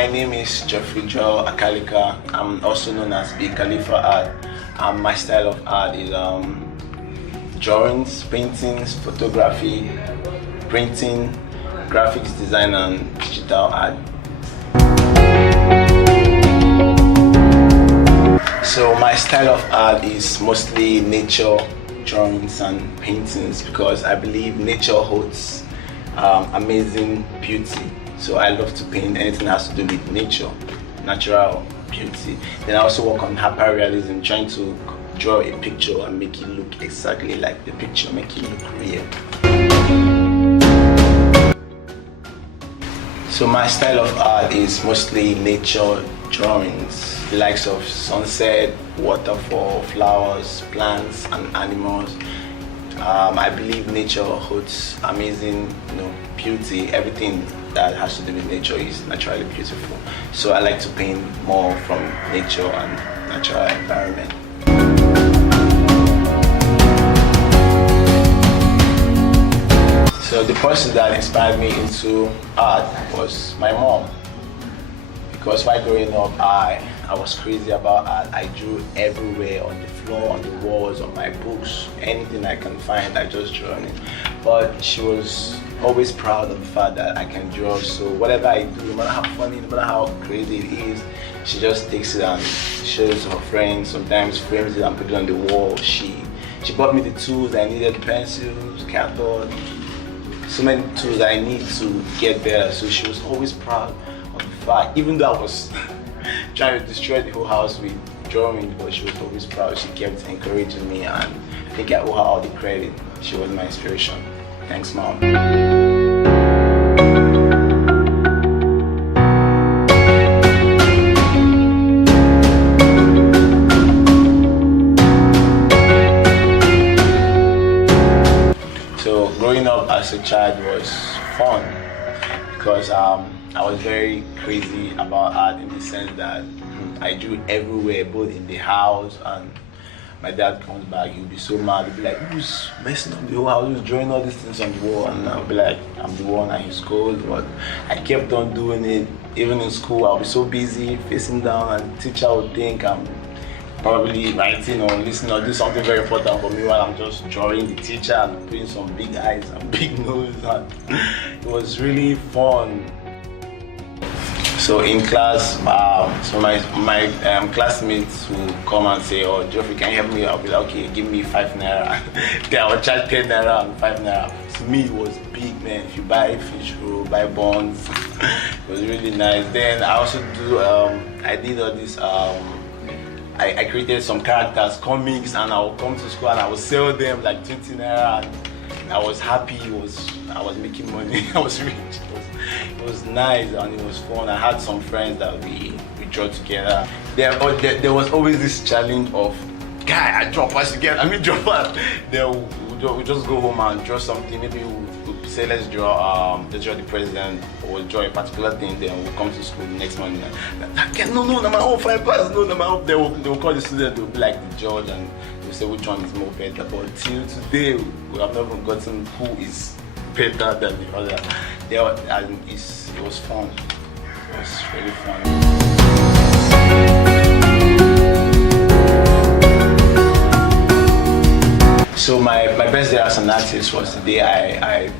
My name is Geoffery Akalika. I'm also known as the Khalifah art. My style of art is drawings, paintings, photography, printing, graphics design, and digital art. So my style of art is mostly nature drawings and paintings because I believe nature holds amazing beauty. So I love to paint anything that has to do with nature, natural beauty. Then I also work on hyperrealism, trying to draw a picture and make it look exactly like the picture, make it look real. So my style of art is mostly nature drawings, the likes of sunset, waterfall, flowers, plants, and animals. I believe nature holds amazing, beauty. Everything that has to do with nature is naturally beautiful. So I like to paint more from nature and natural environment. So the person that inspired me into art was my mom. Because while growing up, I was crazy about art. I drew everywhere, on the floor, on the walls, on my books, anything I can find, I just drew on it. But she was always proud of the fact that I can draw. So whatever I do, no matter how funny, no matter how crazy it is, she just takes it and shows her friends, sometimes frames it and put it on the wall. She bought me the tools I needed, pencils, cardboard, so many tools I need to get better. So she was always proud of the fact, even though I was trying to destroy the whole house with drawing, but she was always proud. She kept encouraging me, and I think I owe her all the credit. She was my inspiration. Thanks, Mom. So growing up as a child was fun because I was very crazy about art in the sense that I drew everywhere, both in the house, and my dad comes back, he'll be so mad, he'll be like, who's messing up the whole house, who's drawing all these things on the wall? And I'll be like, I'm the one, and he scolds, but I kept on doing it. Even in school, I'll be so busy facing down, and the teacher would think I'm probably writing or listening or do something very important for me while I'm just drawing the teacher and putting some big eyes and big nose, and it was really fun. So in class, so my classmates will come and say, oh, Geoffrey, can you help me? I'll be like, okay, give me 5 naira. Then I will charge 10 naira and 5 naira. To me, it was big, man. If you buy fish roll, buy bonds, it was really nice. Then I also I did all this, I created some characters, comics, and I would come to school and I would sell them like 20 naira. And I was happy, I was making money, I was rich. It was nice and it was fun. I had some friends that we draw together. There was always this challenge of, guy, I draw fast again, draw fast. Then we just go home and draw something. Maybe we'll say, let's draw the president, or we'll draw a particular thing. Then we'll come to school the next morning. No, my own 5 classes, no, my own. They will call the student, they'll be like the judge, and they'll say which one is more better. But till today, we have never gotten who is better than the other. And it was fun. It was really fun. So my best day as an artist was the day I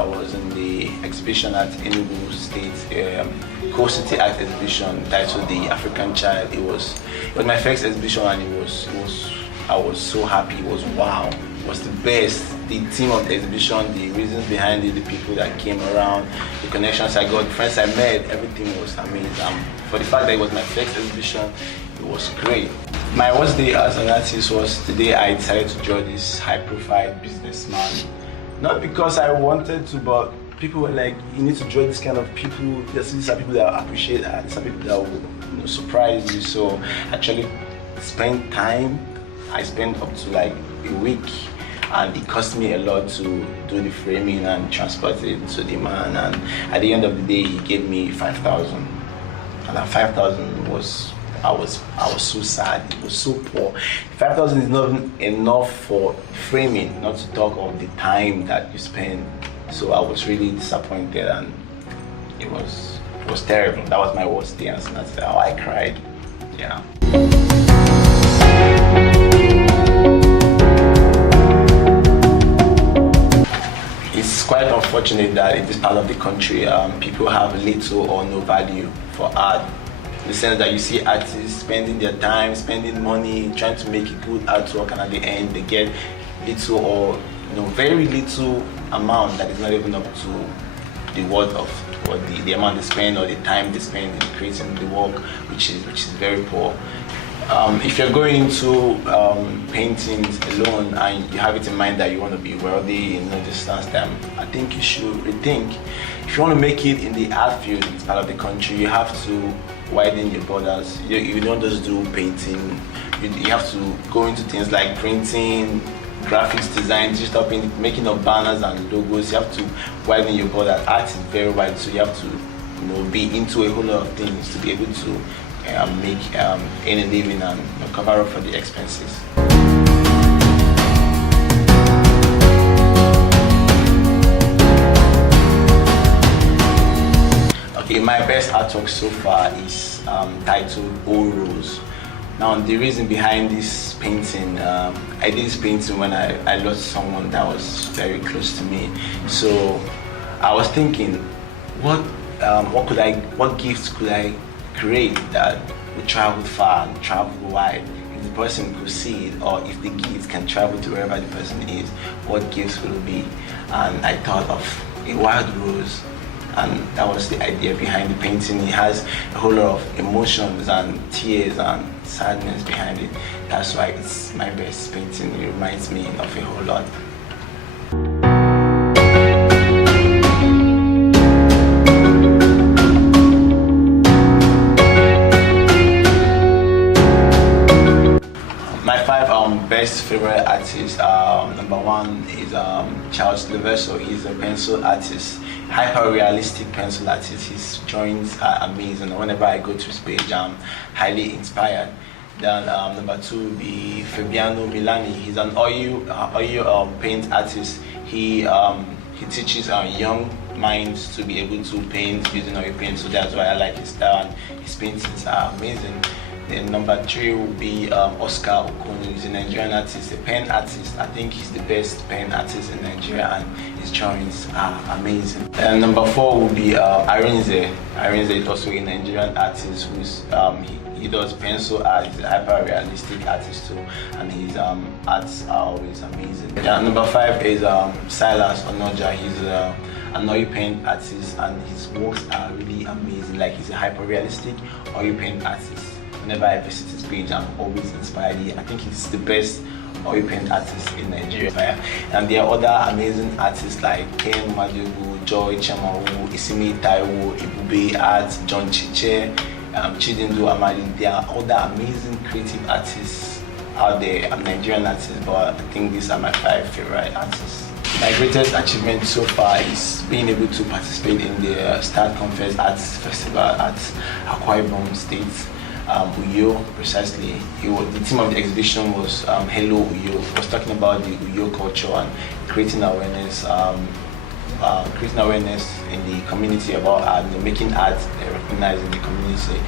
was in the exhibition at Enugu State, Coast City Art Exhibition titled The African Child. It was my first exhibition, and I was so happy. It was wow. It was the best. The theme of the exhibition, the reasons behind it, the people that came around, the connections I got, the friends I met, everything was amazing. For the fact that it was my first exhibition, it was great. My worst day as an artist was the day I decided to draw this high-profile businessman. Not because I wanted to, but people were like, you need to draw this kind of people. These are people that appreciate art. These are people that will surprise you. So actually spend time. I spent up to like a week, and it cost me a lot to do the framing and transport it to the man. And at the end of the day, he gave me 5,000, and that 5,000 was, I was so sad. It was so poor. 5,000 is not enough for framing, not to talk of the time that you spend. So I was really disappointed, and it was It was terrible. That was my worst day, and that's how I cried. Yeah. It's quite unfortunate that in this part of the country, people have little or no value for art. In the sense that you see artists spending their time, spending money, trying to make a good artwork, and at the end they get little or very little amount that is not even up to the worth of or the amount they spend or the time they spend in creating the work, which is very poor. If you're going into paintings alone and you have it in mind that you want to be wealthy in no distance time, I think you should rethink. If you want to make it in the art field in this part of the country, you have to widen your borders. You don't just do painting. You have to go into things like printing, graphics design, digital painting, making of banners and logos. You have to widen your borders. Art is very wide, so you have to be into a whole lot of things to be able to make any living and cover up for the expenses. Okay, my best artwork so far is titled Old Rose. Now, the reason behind this painting, I did this painting when I lost someone that was very close to me. So I was thinking, what gifts could I create that would travel far and travel wide? If the person could see it, or if the gift can travel to wherever the person is, what gifts will it be? And I thought of a wild rose. And that was the idea behind the painting. It has a whole lot of emotions and tears and sadness behind it. That's why it's my best painting. It reminds me of a whole lot. My five best favorite artists. Number one is Charles Leverso. He's a pencil artist, hyper-realistic pencil artist. His drawings are amazing. Whenever I go to his page, I'm highly inspired. Then number two would be Fabiano Milani. He's an oil paint artist. He teaches young minds to be able to paint using oil paint. So that's why I like his style, and his paintings are amazing. Then number three will be Oscar Okonu. He's a Nigerian artist, a pen artist. I think he's the best pen artist in Nigeria, and his drawings are amazing. And number four will be Arinze. Arinze is also a Nigerian artist who's he does pencil art. He's a hyper-realistic artist too, and his arts are always amazing. And number five is Silas Onoja. He's an oil paint artist, and his works are really amazing. Like, he's a hyper-realistic oil paint artist. Whenever I visit his page, I'm always inspired. I think he's the best oil paint artist in Nigeria. And there are other amazing artists like Ken Madugu, Joy Chamawu, Isimi Taiwo, Ibube Art, John Chiche, Chidindu Amadi. There are other amazing creative artists out there. I'm Nigerian artists, but I think these are my five favorite artists. My greatest achievement so far is being able to participate in the Start Conference Arts Festival at Akwa Ibom State. Uyo, precisely. The theme of the exhibition was Hello Uyo. It was talking about the Uyo culture and creating awareness in the community about art, making art recognized in the community.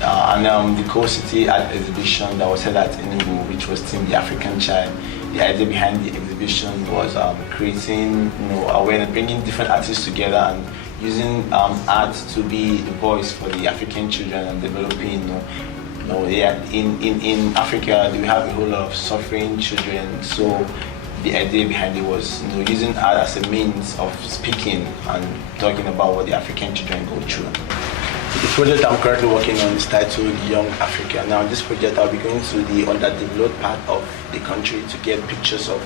And the Coal City Art Exhibition that was held at Enugu, which was themed The African Child. The idea behind the exhibition was creating awareness, bringing different artists together and using art to be the voice for the African children and developing. In Africa, we have a whole lot of suffering children. So the idea behind it was using art as a means of speaking and talking about what the African children go through. The project I'm currently working on is titled Young Africa. Now, this project I'll be going to the underdeveloped part of the country to get pictures of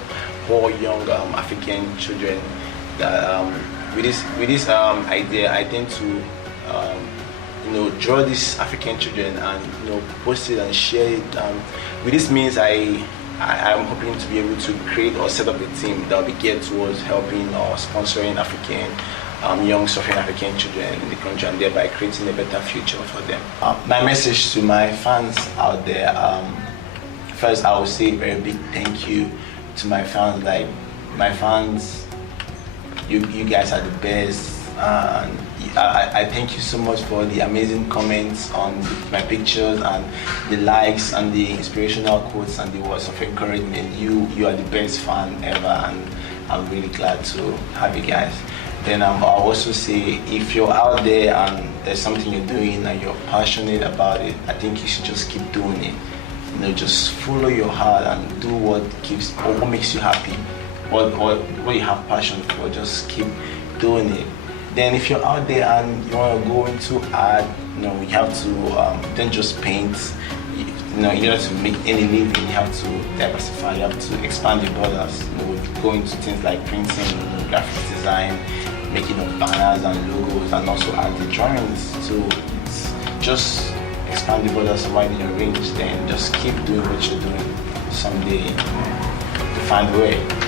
poor young African children. That with this idea, I tend to draw these African children and post it and share it. With this means I'm hoping to be able to create or set up a team that will be geared towards helping or sponsoring young suffering African children in the country, and thereby creating a better future for them. My message to my fans out there, first I will say a very big thank you to my fans. Like, my fans, you guys are the best, and I thank you so much for the amazing comments on my pictures and the likes and the inspirational quotes and the words of encouragement. You are the best fan ever, and I'm really glad to have you guys. Then I'll also say, if you're out there and there's something you're doing and you're passionate about it, I think you should just keep doing it. Just follow your heart and do what makes you happy, what you have passion for. Just keep doing it. Then if you're out there and you want to go into art, you have to don't just paint. In order to make any living, you have to diversify. You have to expand your borders. Go into things like printing, graphic design, making of banners and logos, and also add the drawings. So it's just expand the borders, widen your range. Then just keep doing what you're doing. Someday you find a way.